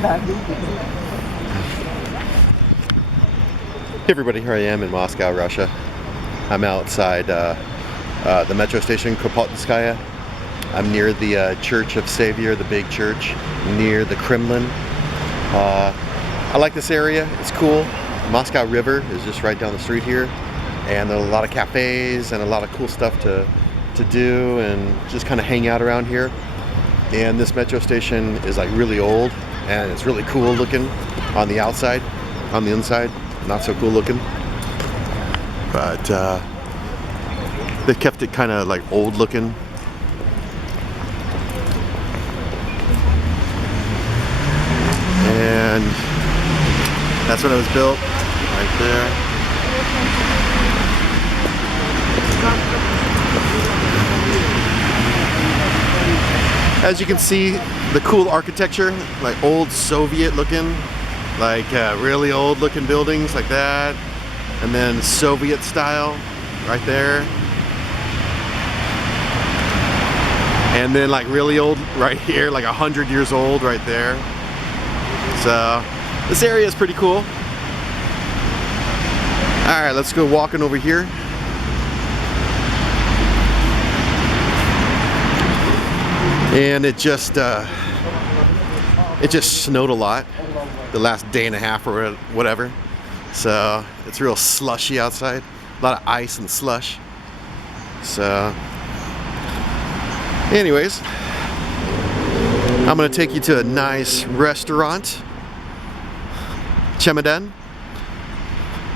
Hey everybody, here I am in Moscow, Russia. I'm outside the metro station Kropotnskaya. I'm near the Church of Savior, the big church, near the Kremlin. I like this area, it's cool. Moscow River is just right down the street here, and there are a lot of cafes and a lot of cool stuff to do and just kind of hang out around here. And this metro station is like really old and it's really cool looking on the outside. On the inside, not so cool looking, but they kept it kind of like old looking. And that's when it was built, right there. As you can see, the cool architecture, like old Soviet looking, like really old looking buildings like that, and then Soviet style right there, and then like really old right here, like 100 years old right there. So this area is pretty cool. All right, let's go walking over here. And it just snowed a lot the last day and a half or whatever, so it's real slushy outside, a lot of ice and slush. So anyways, I'm gonna take you to a nice restaurant, Chemedan,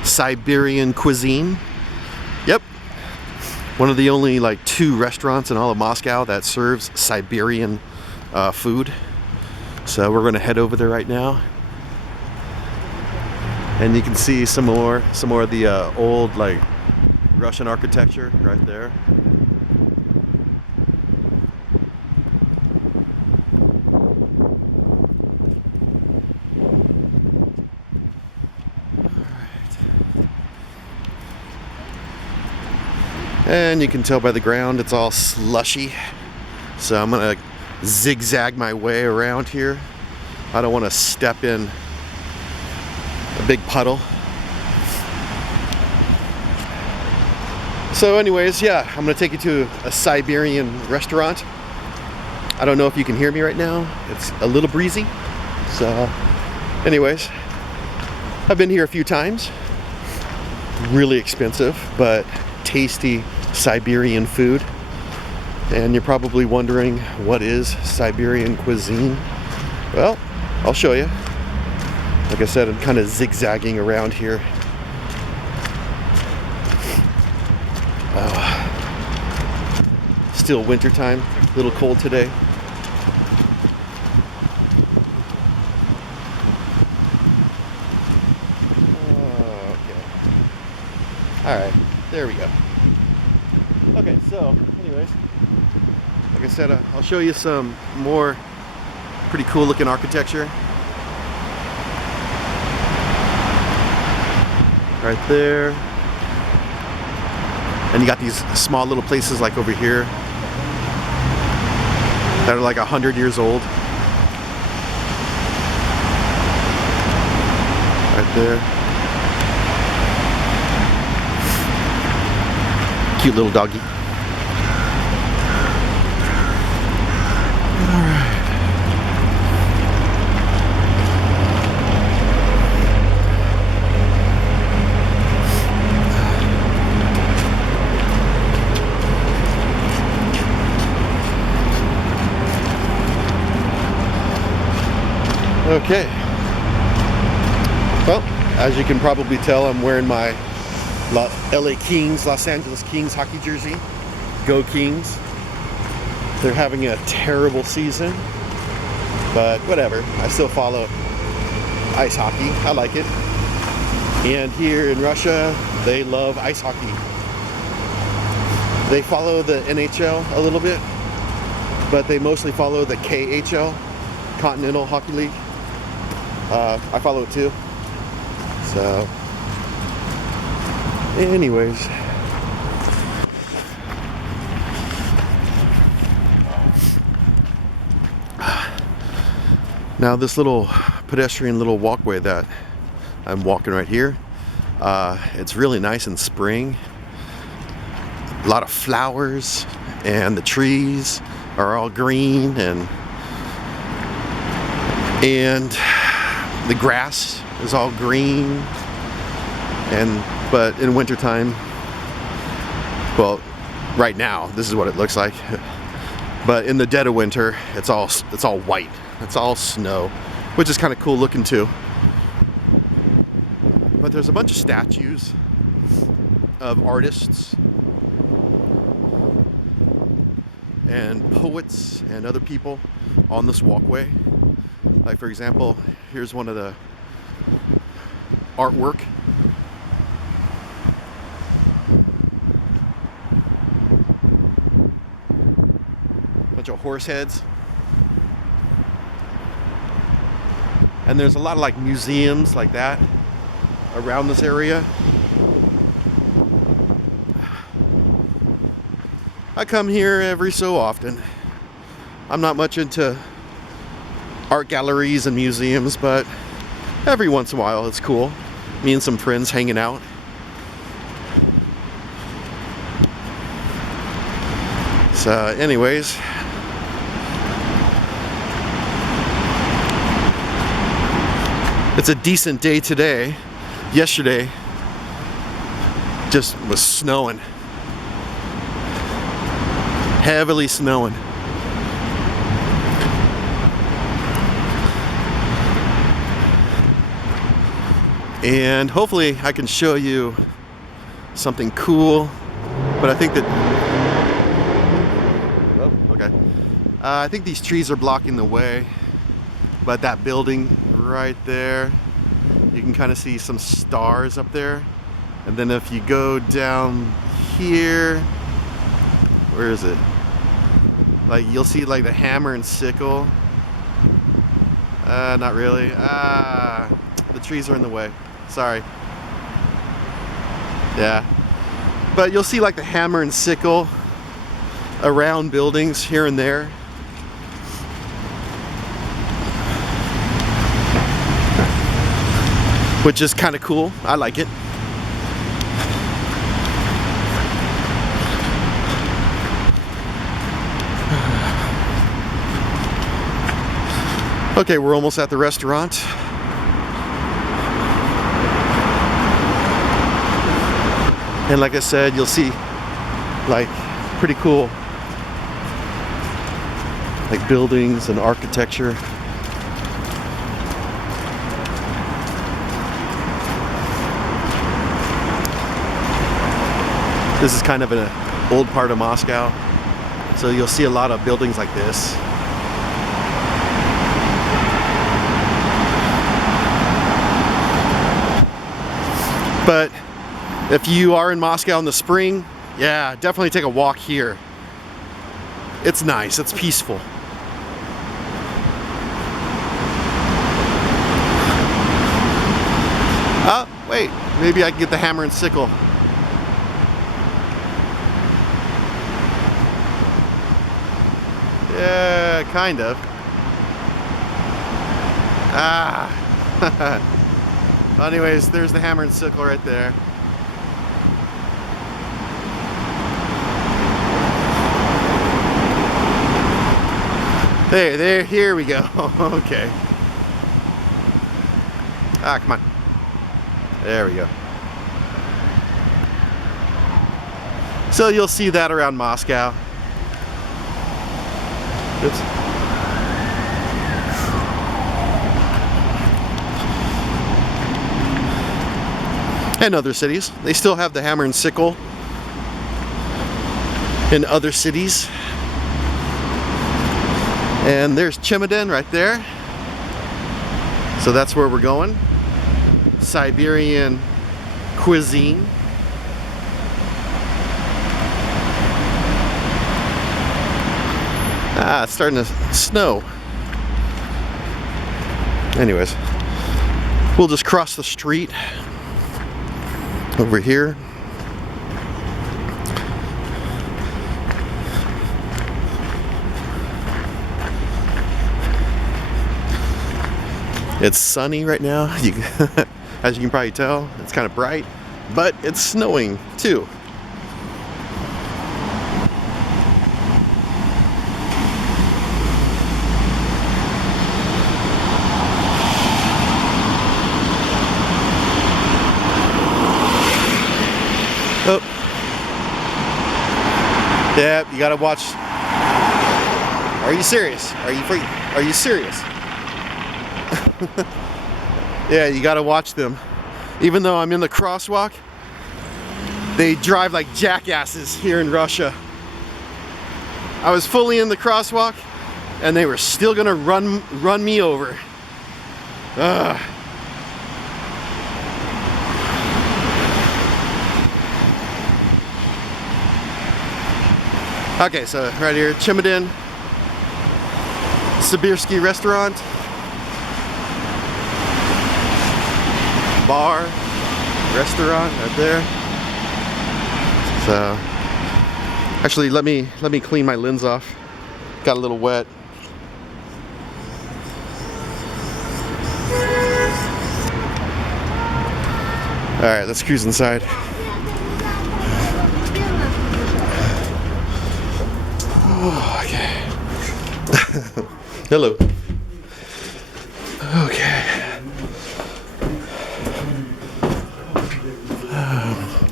Siberian Cuisine. Yep, one of the only like 2 restaurants in all of Moscow that serves Siberian food. So we're gonna head over there right now. And you can see some more of the old like Russian architecture right there. And you can tell by the ground it's all slushy. So I'm gonna zigzag my way around here. I don't want to step in a big puddle. So anyways, yeah, I'm gonna take you to a Siberian restaurant. I don't know if you can hear me right now. It's a little breezy. So anyways, I've been here a few times. Really expensive, but tasty Siberian food. And you're probably wondering, what is Siberian cuisine? Well, I'll show you. Like I said, I'm kind of zigzagging around here. Still wintertime, a little cold today. Okay. All right, there we go. Okay, so anyways, like I said, I'll show you some more pretty cool looking architecture. Right there. And you got these small little places like over here that are like 100 years old. Right there. Cute little doggy. Okay, well, as you can probably tell, I'm wearing my LA Kings, Los Angeles Kings hockey jersey. Go Kings. They're having a terrible season, but whatever, I still follow ice hockey. I like it. And here in Russia, they love ice hockey. They follow the NHL a little bit, but they mostly follow the KHL, Continental Hockey League. I follow it too. So, anyways. Now this little pedestrian little walkway that I'm walking right here, it's really nice in spring. A lot of flowers, and the trees are all green, and the grass is all green. But in wintertime, well, right now this is what it looks like. But in the dead of winter, it's all white. It's all snow, which is kind of cool looking too. But there's a bunch of statues of artists and poets and other people on this walkway. Like, for example, here's one of the artwork. Bunch of horse heads. And there's a lot of like museums like that around this area. I come here every so often. I'm not much into art galleries and museums, but every once in a while it's cool. Me and some friends hanging out. So anyways, it's a decent day today. Yesterday just was snowing. Heavily snowing. And hopefully I can show you something cool. But I think that, oh, okay. I think these trees are blocking the way. But that building right there, you can kind of see some stars up there. And then if you go down here, where is it? Like, you'll see like the hammer and sickle. Not really. The trees are in the way. Sorry. Yeah. But you'll see like the hammer and sickle around buildings here and there. Which is kind of cool. I like it. Okay, we're almost at the restaurant. And like I said, you'll see like pretty cool like buildings and architecture. This is kind of an old part of Moscow, so you'll see a lot of buildings like this. But if you are in Moscow in the spring, yeah, definitely take a walk here. It's nice, it's peaceful. Oh, wait, maybe I can get the hammer and sickle. Yeah, kind of. Anyways, there's the hammer and sickle right there. There, here we go. Okay. Come on. There we go. So you'll see that around Moscow. Oops. And other cities. They still have the hammer and sickle in other cities. And there's Cuisine right there. So that's where we're going. Siberian cuisine. It's starting to snow. Anyways, we'll just cross the street over here. It's sunny right now. As you can probably tell, it's kind of bright, but it's snowing too. Oh. Yeah, you gotta watch. Are you serious? Are you serious? Yeah, you gotta watch them. Even though I'm in the crosswalk, they drive like jackasses here in Russia. I was fully in the crosswalk, and they were still gonna run me over. Ugh. Okay, so right here, Cuisine, Siberian restaurant, bar, restaurant right there. So, actually, let me clean my lens off. Got a little wet. All right, let's cruise inside. Oh, okay. Hello. Okay.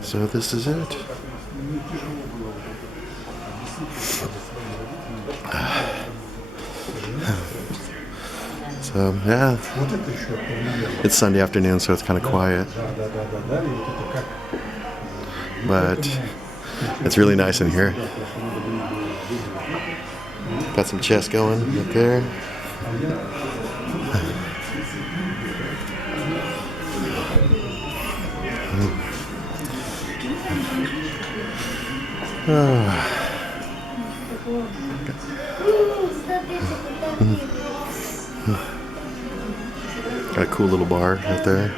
So this is it. So yeah, it's Sunday afternoon, so it's kind of quiet. But it's really nice in here. Got some chess going up there. Got a cool little bar right there.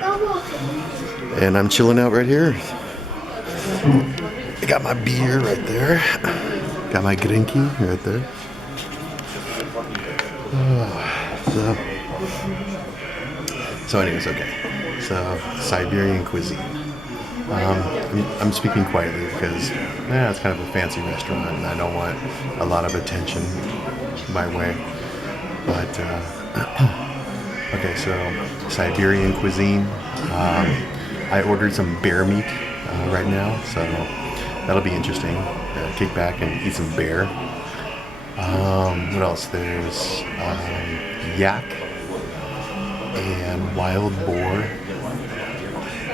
And I'm chilling out right here. I got my beer right there. Got my grinky right there. So anyways, okay. So Siberian cuisine. I'm speaking quietly because it's kind of a fancy restaurant and I don't want a lot of attention my way. But okay, so Siberian cuisine. I ordered some bear meat right now, so that'll be interesting. Kick back and eat some bear. What else? There's yak and wild boar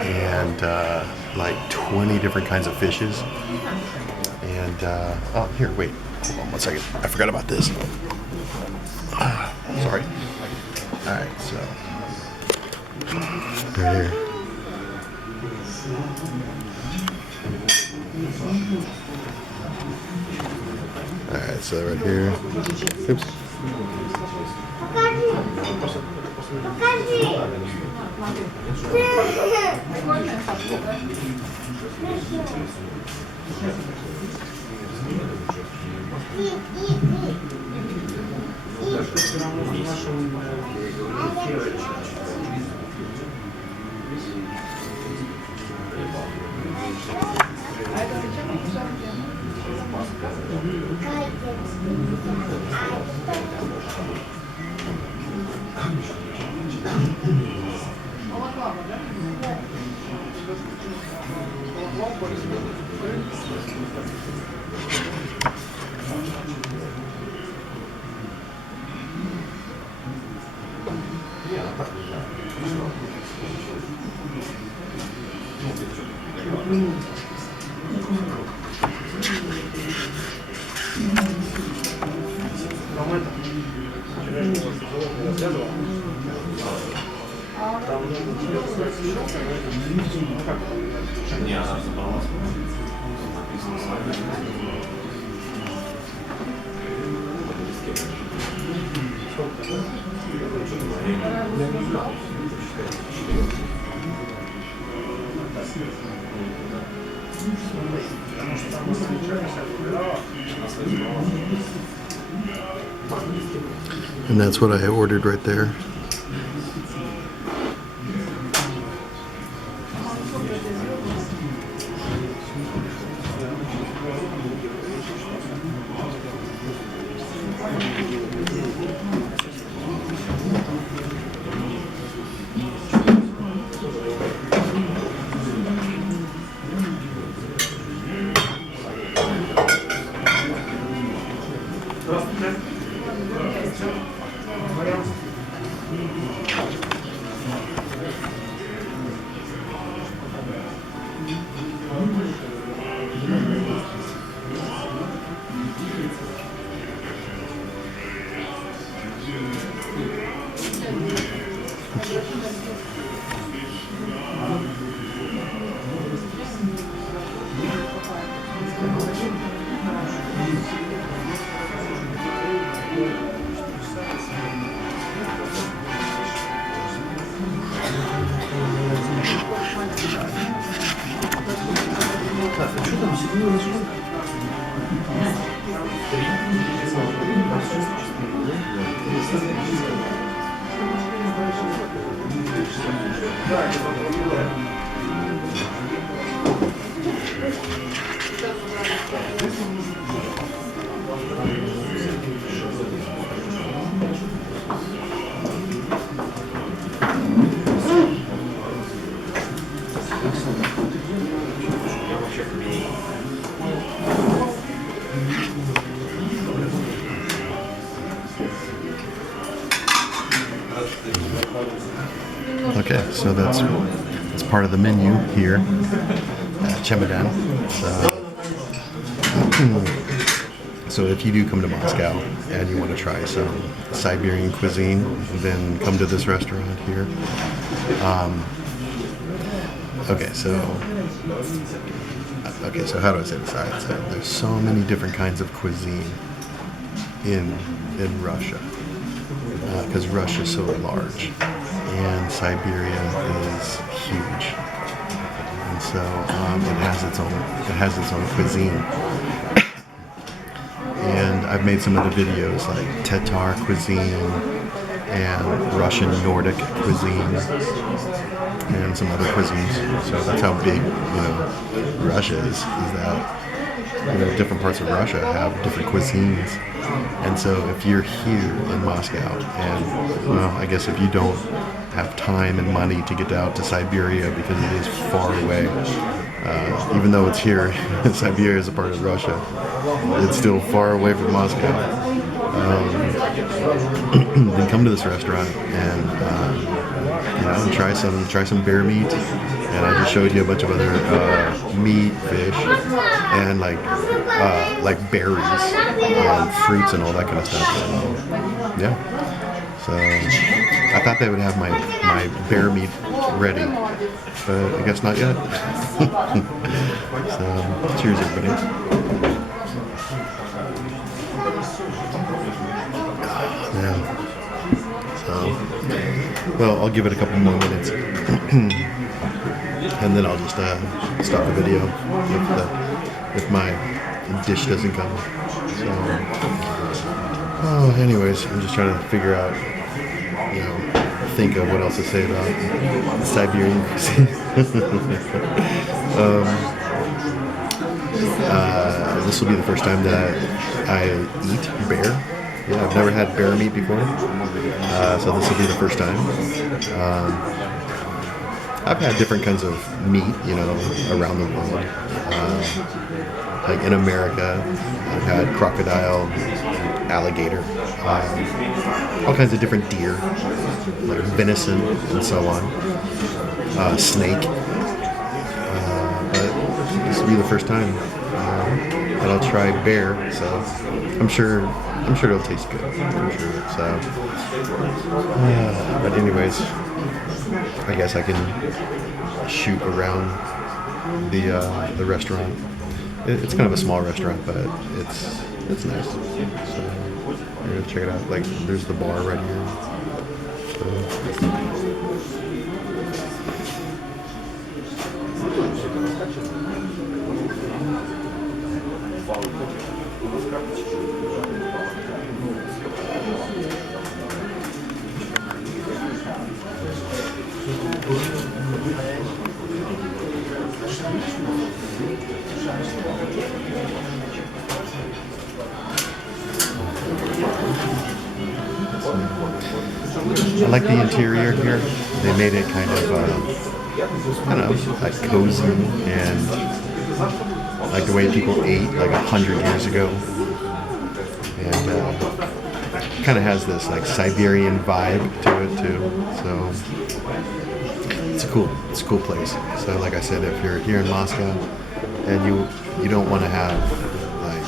and like 20 different kinds of fishes. And oh, here, wait, hold on 1 second. I forgot about this. Sorry. All right, so right here. Alright, so right here. Oops. And that's what I ordered right there. Okay, so that's part of the menu here at Chemedan. So if you do come to Moscow and you want to try some Siberian cuisine, then come to this restaurant here. Okay, so how do I say this? All right, so there's so many different kinds of cuisine in Russia because Russia is so large and Siberia is huge, and so it has its own cuisine. And I've made some of the videos like Tatar cuisine and Russian Nordic cuisine and some other cuisines. So that's how big, Russia is that, different parts of Russia have different cuisines. And so if you're here in Moscow and, well, I guess if you don't have time and money to get out to Siberia because it is far away, even though it's here, Siberia is a part of Russia, it's still far away from Moscow. Then come to this restaurant and try some bear meat. And I just showed you a bunch of other meat, fish, and like berries and fruits and all that kind of stuff. So, yeah. So I thought they would have my bear meat ready, but I guess not yet. So cheers, everybody. Yeah. So, well, I'll give it a couple more minutes, and then I'll just stop the video if my dish doesn't come. So, anyways, I'm just trying to figure out, think of what else to say about Siberian cuisine. This will be the first time that I eat bear. Yeah, I've never had bear meat before, so this will be the first time. I've had different kinds of meat, around the world. Like in America, I've had crocodile, alligator, all kinds of different deer, like venison and so on, snake. But this will be the first time that I'll try bear, so I'm sure it'll taste good. I'm sure. So, but anyways, I guess I can shoot around the restaurant. It's kind of a small restaurant, but it's nice. So you're gonna check it out. Like there's the bar right here. So, I like the interior here. They made it kind of, like cozy and like the way people ate like 100 years ago. And kind of has this like Siberian vibe to it too. So it's a cool place. So like I said, if you're here in Moscow and you don't want to have like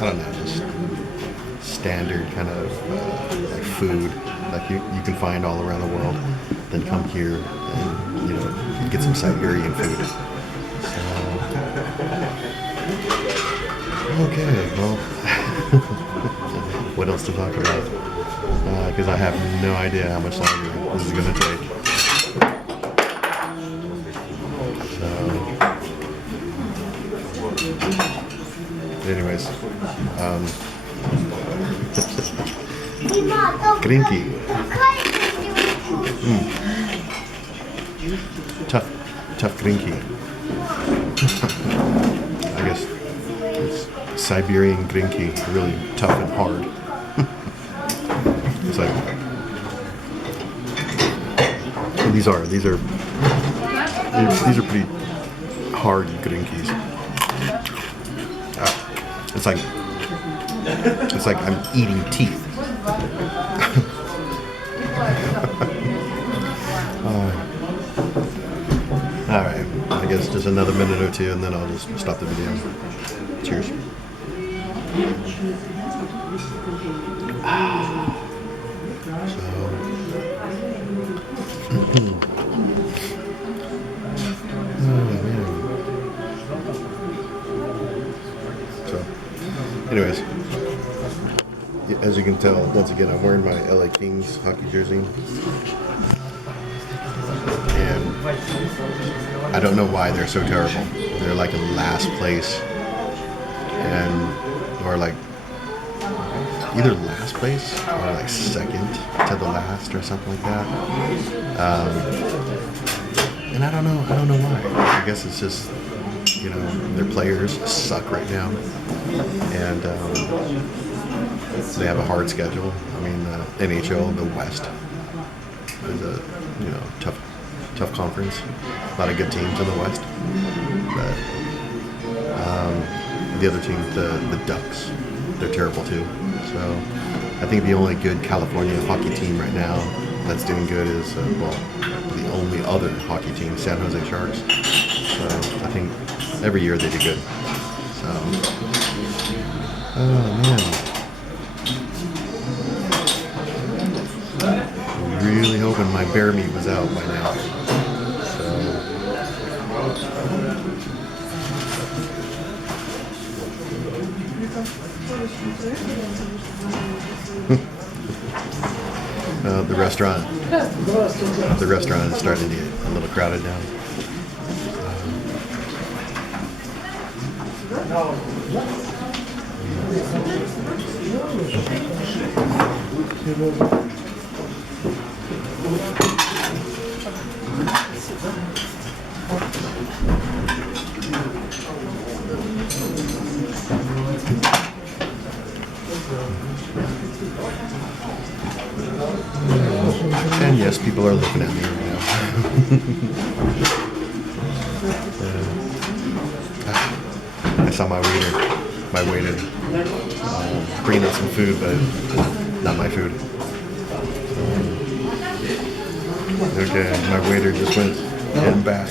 I don't know, just standard kind of like food like you can find all around the world, then come here and get some Siberian food. So okay, well, what else to talk about? Because I have no idea how much longer this is going to take. So anyways, grinky. Tough grinky. I guess it's Siberian grinky, really tough and hard. It's like these are pretty hard grinkies. It's like I'm eating teeth. All right, I guess just another minute or two, and then I'll just stop the video. Cheers. So, anyways, as you can tell, once again, I'm wearing my LA Kings hockey jersey. And I don't know why they're so terrible. They're like in last place, or like either last place or like second to the last or something like that. And I don't know why. I guess it's just, their players suck right now, and they have a hard schedule. I mean, the NHL, the West is a tough conference. A lot of good teams in the West, but the other team, the Ducks, they're terrible too. So I think the only good California hockey team right now that's doing good is the only other hockey team, San Jose Sharks. So I think every year they do good. So, oh man, really hoping my bear meat was out by now. The restaurant is starting to get a little crowded now. And yes, people are looking at me right now. I saw my waiter bringing out some food, but not my food. Okay, my waiter just went heading back.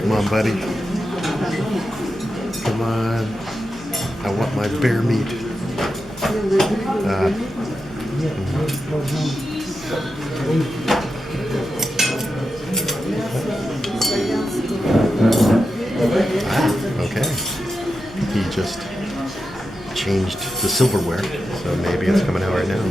Come on, buddy. Come on. I want my bear meat. Okay. He just changed the silverware, so maybe it's coming out right now.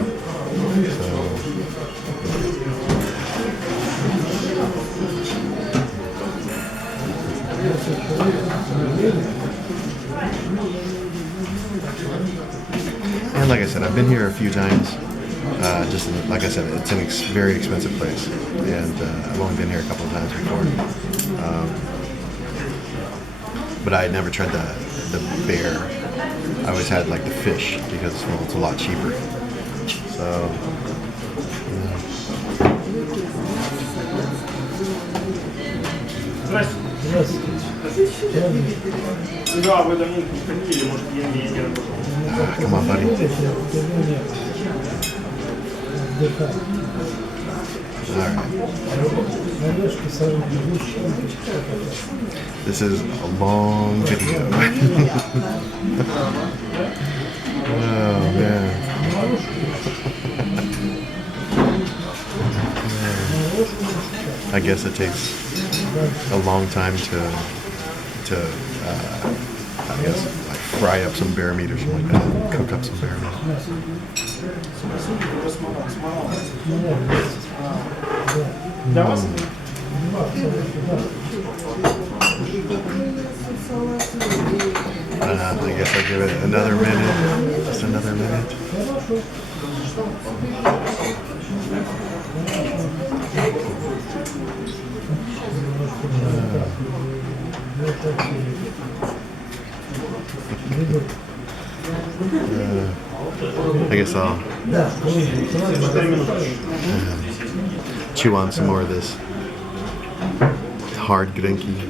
And like I said, I've been here a few times. Just like I said, it's a very expensive place, and I've only been here a couple of times before. But I had never tried the bear. I always had like the fish because it's a lot cheaper. So. Come on, buddy. Alright. This is a long video. Oh, man. I guess it takes a long time to I guess, like fry up some bear meat or something like that. Cook up some bear meat. I guess I'll give it another minute. Just another minute. I guess I'll chew on some more of this hard grinky.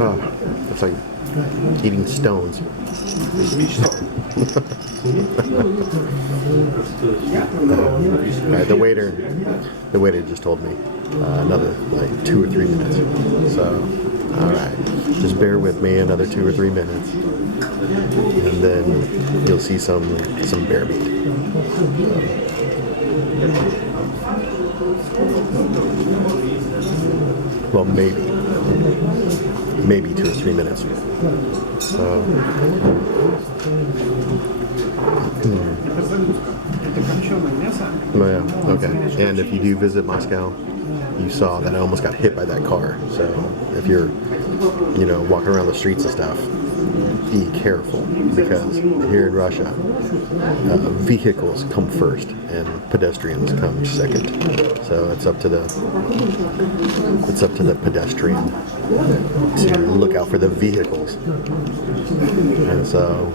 Oh, it's like eating stones. The waiter just told me another like 2 or 3 minutes. So, all right, just bear with me another 2 or 3 minutes, and then you'll see some bear meat. Well, maybe 2 or 3 minutes. So. Oh yeah, okay. And if you do visit Moscow, you saw that I almost got hit by that car. So if you're, walking around the streets and stuff, be careful, because here in Russia, vehicles come first and pedestrians come second. So it's up to the pedestrian to look out for the vehicles. And so,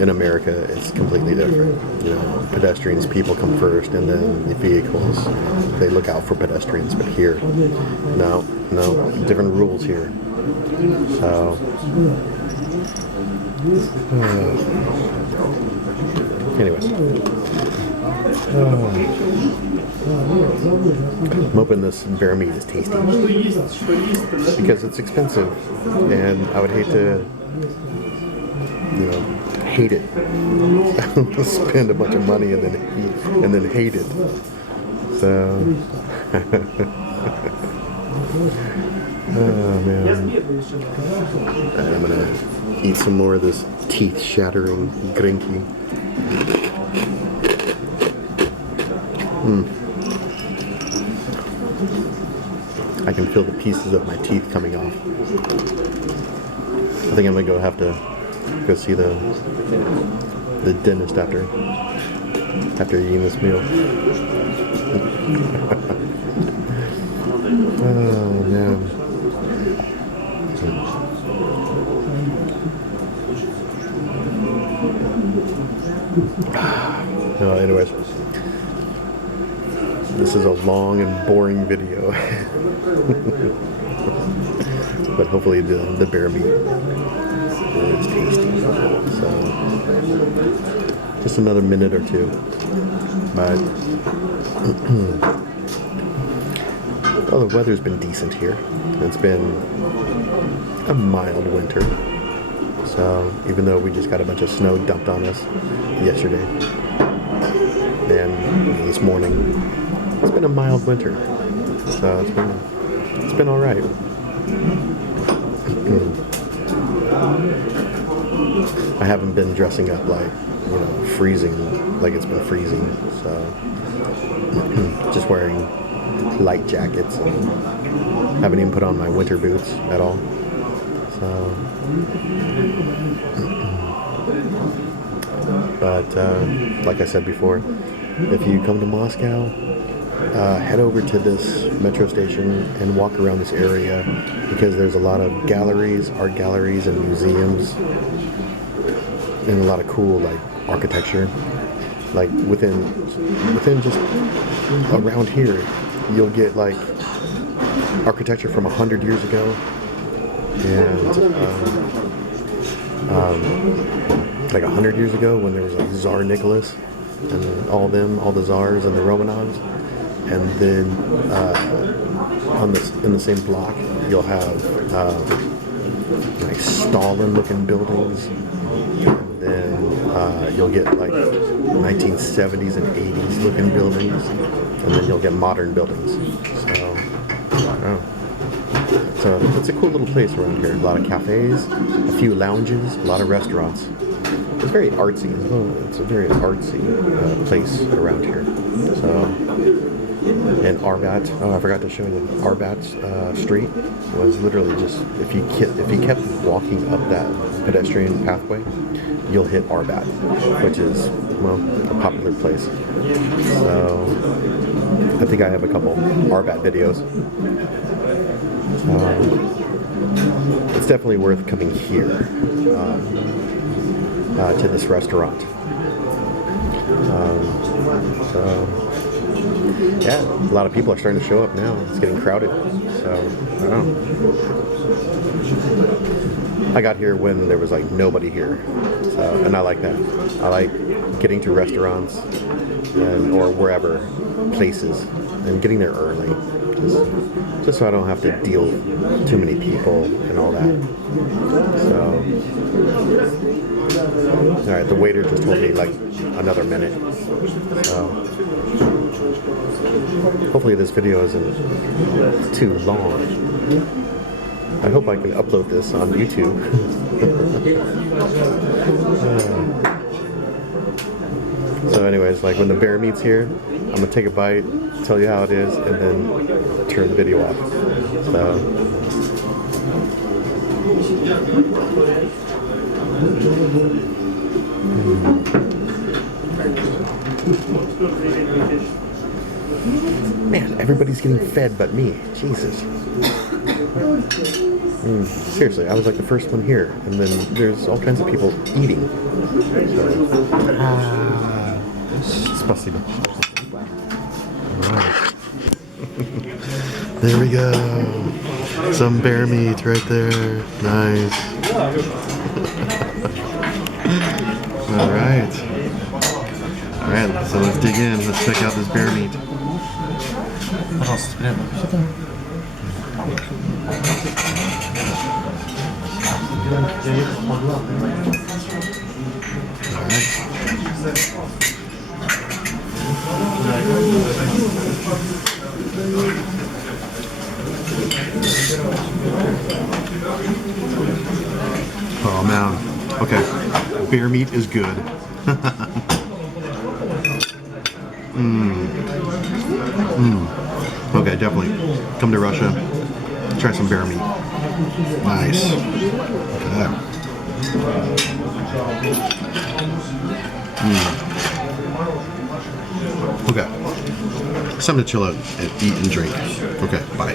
in America, it's completely different. Pedestrians, people come first, and then the vehicles, they look out for pedestrians. But here, no, different rules here. So, anyways, I'm hoping this bear meat is tasty, because it's expensive, and I would hate to, hate it. Spend a bunch of money and then eat, and then hate it. So, oh man, I'm gonna eat some more of this teeth-shattering grinky. I can feel the pieces of my teeth coming off. I think I'm gonna have to go see the dentist after eating this meal. Oh man. Anyways, this is a long and boring video, but hopefully the bear meat is tasty. So just another minute or two. But well, the weather's been decent here. It's been a mild winter. So even though we just got a bunch of snow dumped on us yesterday and this morning, it's been a mild winter. So it's been all right. I haven't been dressing up like, freezing, like it's been freezing. So just wearing light jackets, and haven't even put on my winter boots at all. So, but like I said before, if you come to Moscow, head over to this metro station and walk around this area, because there's a lot of galleries, art galleries, and museums, and a lot of cool architecture. Like within just around here, you'll get architecture from 100 years ago, and 100 years ago when there was Tsar Nicholas and all the Tsars and the Romanovs, and then in the same block you'll have Stalin-looking buildings, and then you'll get 1970s and 80s looking buildings, and then you'll get modern buildings. So it's a cool little place around here. A lot of cafes, a few lounges, a lot of restaurants. is very artsy. It's a very artsy place around here. So, and Arbat, oh, I forgot to show you. Arbat Street was literally just, if you kept walking up that pedestrian pathway, you'll hit Arbat, which is, well, a popular place. So, I think I have a couple Arbat videos. It's definitely worth coming here to this restaurant. So, yeah, a lot of people are starting to show up now. It's getting crowded. So, I don't know. I got here when there was like nobody here. So, and I like that. I like getting to restaurants or wherever places and getting there early. Just so I don't have to deal with too many people and all that. So, alright, the waiter just told me like another minute. So, hopefully this video isn't too long. I hope I can upload this on YouTube. So anyways, like when the bear meat's here, I'm gonna take a bite, tell you how it is, and then turn the video off. So, man, everybody's getting fed but me. Jesus. Seriously, I was like the first one here, and then there's all kinds of people eating. Spasibo. Alright. There we go. Some bear meat right there. Nice. Alright. Alright, so let's dig in. Let's check out this bear meat. Alright. Oh man. Okay. Bear meat is good. Okay, definitely. Come to Russia. Try some bear meat. Nice. Look at that. Okay. Something to chill out and eat and drink. Okay, bye.